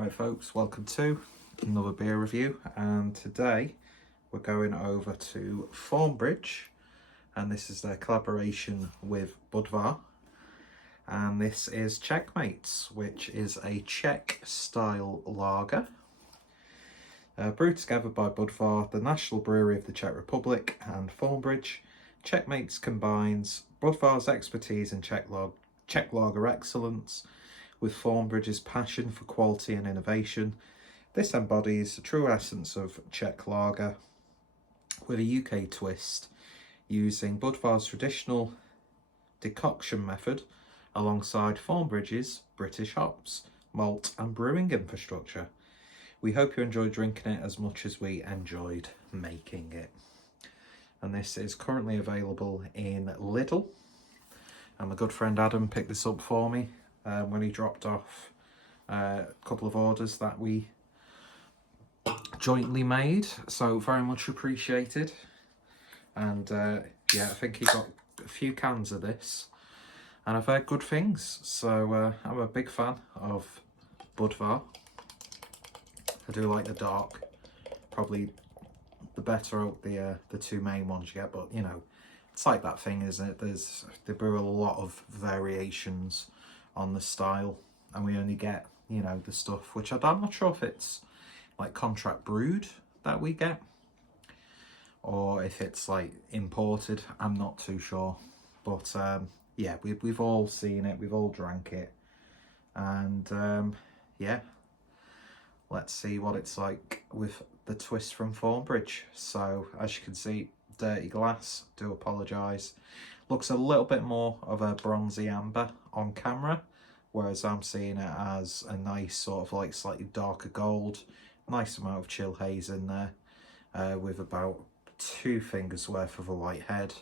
Right folks, welcome to another beer review, and today we're going over to Thornbridge, and this is their collaboration with Budvar, and this is Czech Mates, which is a Czech style lager brewed together by Budvar, the national brewery of the Czech Republic, and Thornbridge. Czech Mates combines Budvar's expertise in Czech lager excellence with Thornbridge's passion for quality and innovation. This embodies the true essence of Czech lager with a UK twist, using Budvar's traditional decoction method alongside Thornbridge's British hops, malt and brewing infrastructure. We hope you enjoy drinking it as much as we enjoyed making it. And this is currently available in Lidl, and my good friend Adam picked this up for me when he dropped off a couple of orders that we jointly made, so very much appreciated. And yeah, I think he got a few cans of this, and I've heard good things, so I'm a big fan of Budvar. I do like the dark, probably the better out the two main ones you get, but you know, it's like that thing, isn't it? They brew a lot of variations on the style, and we only get, you know, the stuff which I'm not sure if it's like contract brewed that we get, or if it's like imported. I'm not too sure, but yeah, we've all seen it, we've all drank it, and yeah, let's see what it's like with the twist from Thornbridge. So as you can see, dirty glass, do apologise. Looks a little bit more of a bronzy amber on camera, whereas I'm seeing it as a nice sort of like slightly darker gold. Nice amount of chill haze in there, with about 2 fingers worth of a white head.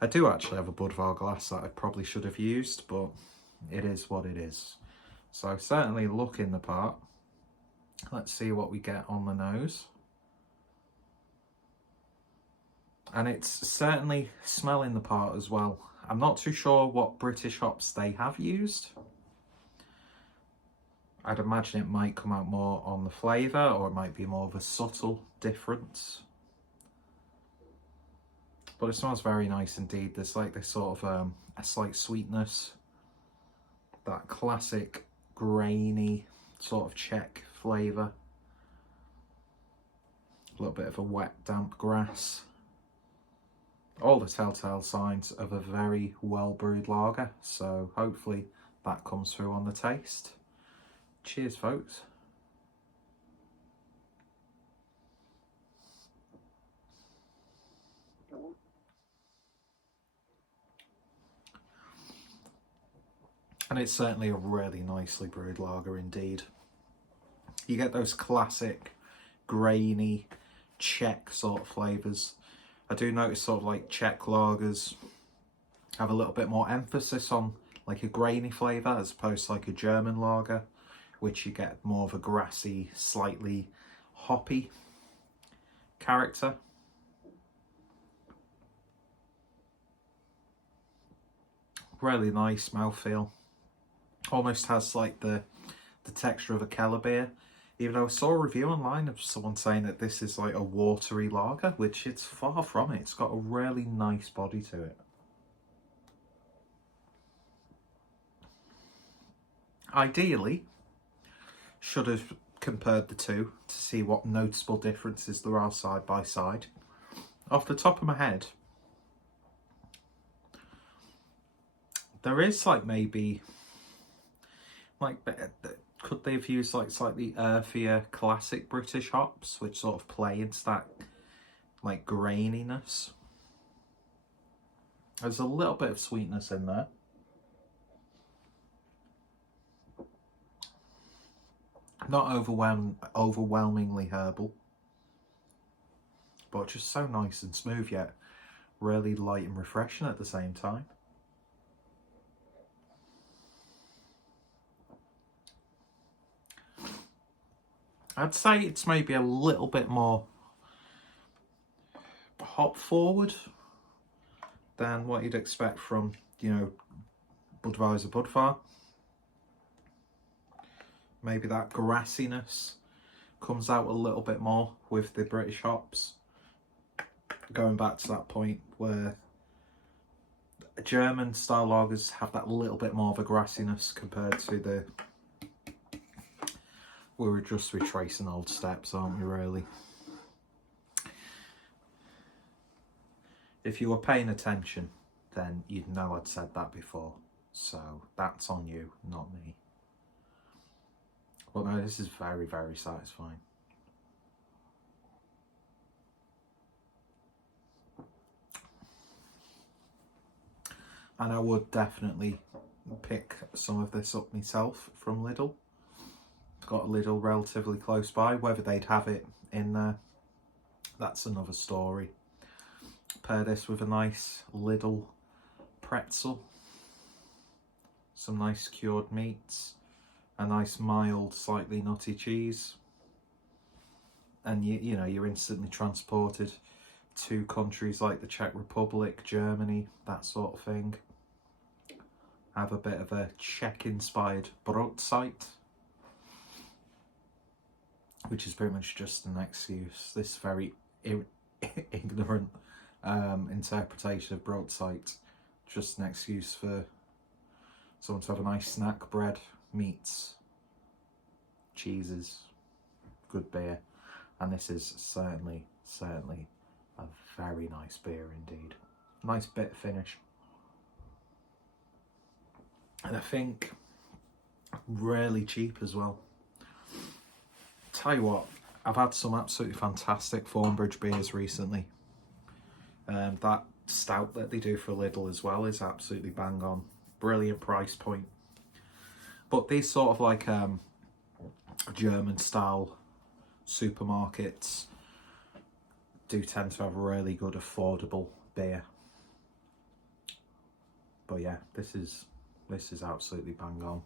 I do actually have a Budvar glass that I probably should have used, but it is what it is. So certainly looking the part. Let's see what we get on the nose. And it's certainly smelling the part as well. I'm not too sure what British hops they have used. I'd imagine it might come out more on the flavour, or it might be more of a subtle difference. But it smells very nice indeed. There's like this sort of a slight sweetness, that classic grainy sort of Czech flavour. A little bit of a wet, damp grass. All the telltale signs of a very well brewed lager, so hopefully that comes through on the taste. Cheers folks. And it's certainly a really nicely brewed lager indeed. You get those classic grainy Czech sort of flavours. I do notice sort of like Czech lagers have a little bit more emphasis on like a grainy flavour as opposed to like a German lager, which you get more of a grassy, slightly hoppy character. Really nice mouthfeel. Almost has like the texture of a Keller beer. Even though I saw a review online of someone saying that this is like a watery lager, which it's far from it. It's got a really nice body to it. Ideally, should have compared the two to see what noticeable differences there are side by side. Off the top of my head, there is like maybe like, could they have used like slightly earthier classic British hops, which sort of play into that like graininess? There's a little bit of sweetness in there. Not overwhelmingly herbal, but just so nice and smooth, yet really light and refreshing at the same time. I'd say it's maybe a little bit more hop forward than what you'd expect from, you know, Budvar is a Budvar. maybe that grassiness comes out a little bit more with the British hops. Going back to that point where German style lagers have that little bit more of a grassiness compared to the... We're just retracing old steps, aren't we, really? If you were paying attention, then you'd know I'd said that before. So that's on you, not me. But no, this is very, very satisfying. And I would definitely pick some of this up myself from Lidl. I've got a Lidl relatively close by. Whether they'd have it in there, that's another story. Pair this with a nice Lidl pretzel, some nice cured meats, a nice mild, slightly nutty cheese, and you know, you're instantly transported to countries like the Czech Republic, Germany, that sort of thing. Have a bit of a Czech-inspired brotzeit, which is pretty much just an excuse. This very ignorant interpretation of brotzeit, just an excuse for someone to have a nice snack, bread, meats, cheeses, good beer, and this is certainly a very nice beer indeed. Nice bit finish. And I think really cheap as well. Tell you what, I've had some absolutely fantastic Thornbridge beers recently. That stout that they do for Lidl as well is absolutely bang on. Brilliant price point. But these sort of like German style supermarkets do tend to have really good affordable beer. But yeah, this is absolutely bang on.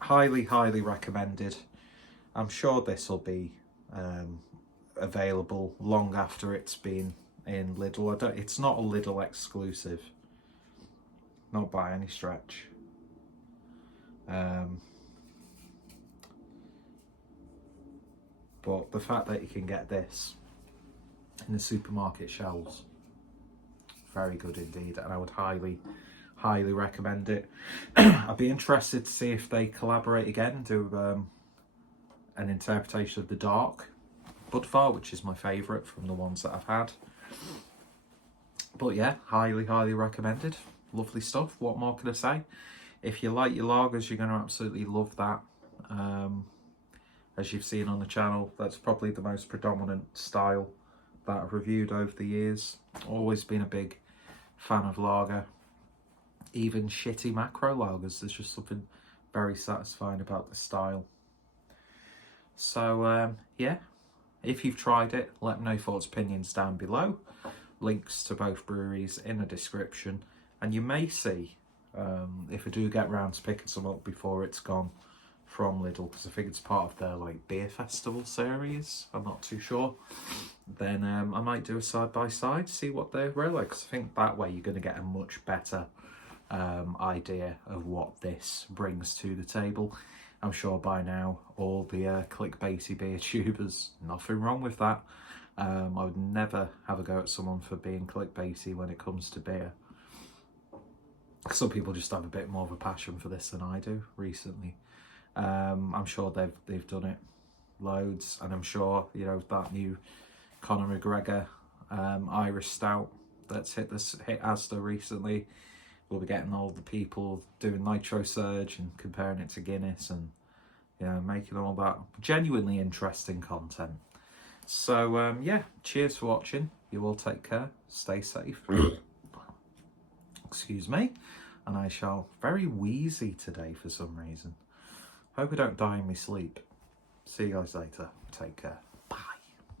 Highly recommended. I'm sure this will be available long after it's been in Lidl. It's not a Lidl exclusive, not by any stretch. But the fact that you can get this in the supermarket shelves, very good indeed, and I would highly recommend it. I'd be interested to see if they collaborate again and do an interpretation of the dark Budvar, which is my favourite from the ones that I've had. But yeah, highly recommended. Lovely stuff. What more can I say? If you like your lagers, you're going to absolutely love that. As you've seen on the channel, that's probably the most predominant style that I've reviewed over the years. Always been a big fan of lager. Even shitty macro lagers, there's just something very satisfying about the style. So yeah, if you've tried it, let me know your thoughts, opinions down below. Links to both breweries in the description, and you may see if I do get round to picking some up before it's gone from Lidl, because I think it's part of their like beer festival series, I'm not too sure, then I might do a side-by-side, see what they're really like, because I think that way you're going to get a much better idea of what this brings to the table. I'm sure by now all the clickbaity beer tubers, nothing wrong with that. I would never have a go at someone for being clickbaity when it comes to beer. Some people just have a bit more of a passion for this than I do recently. I'm sure they've done it loads, and I'm sure, you know, that new Conor McGregor Irish Stout that's hit Asda recently, we'll be getting all the people doing Nitro Surge and comparing it to Guinness, and you know, making all that genuinely interesting content. So yeah, cheers for watching. You all take care, stay safe. Excuse me, and I shall very wheezy today for some reason. Hope I don't die in my sleep. See you guys later. Take care.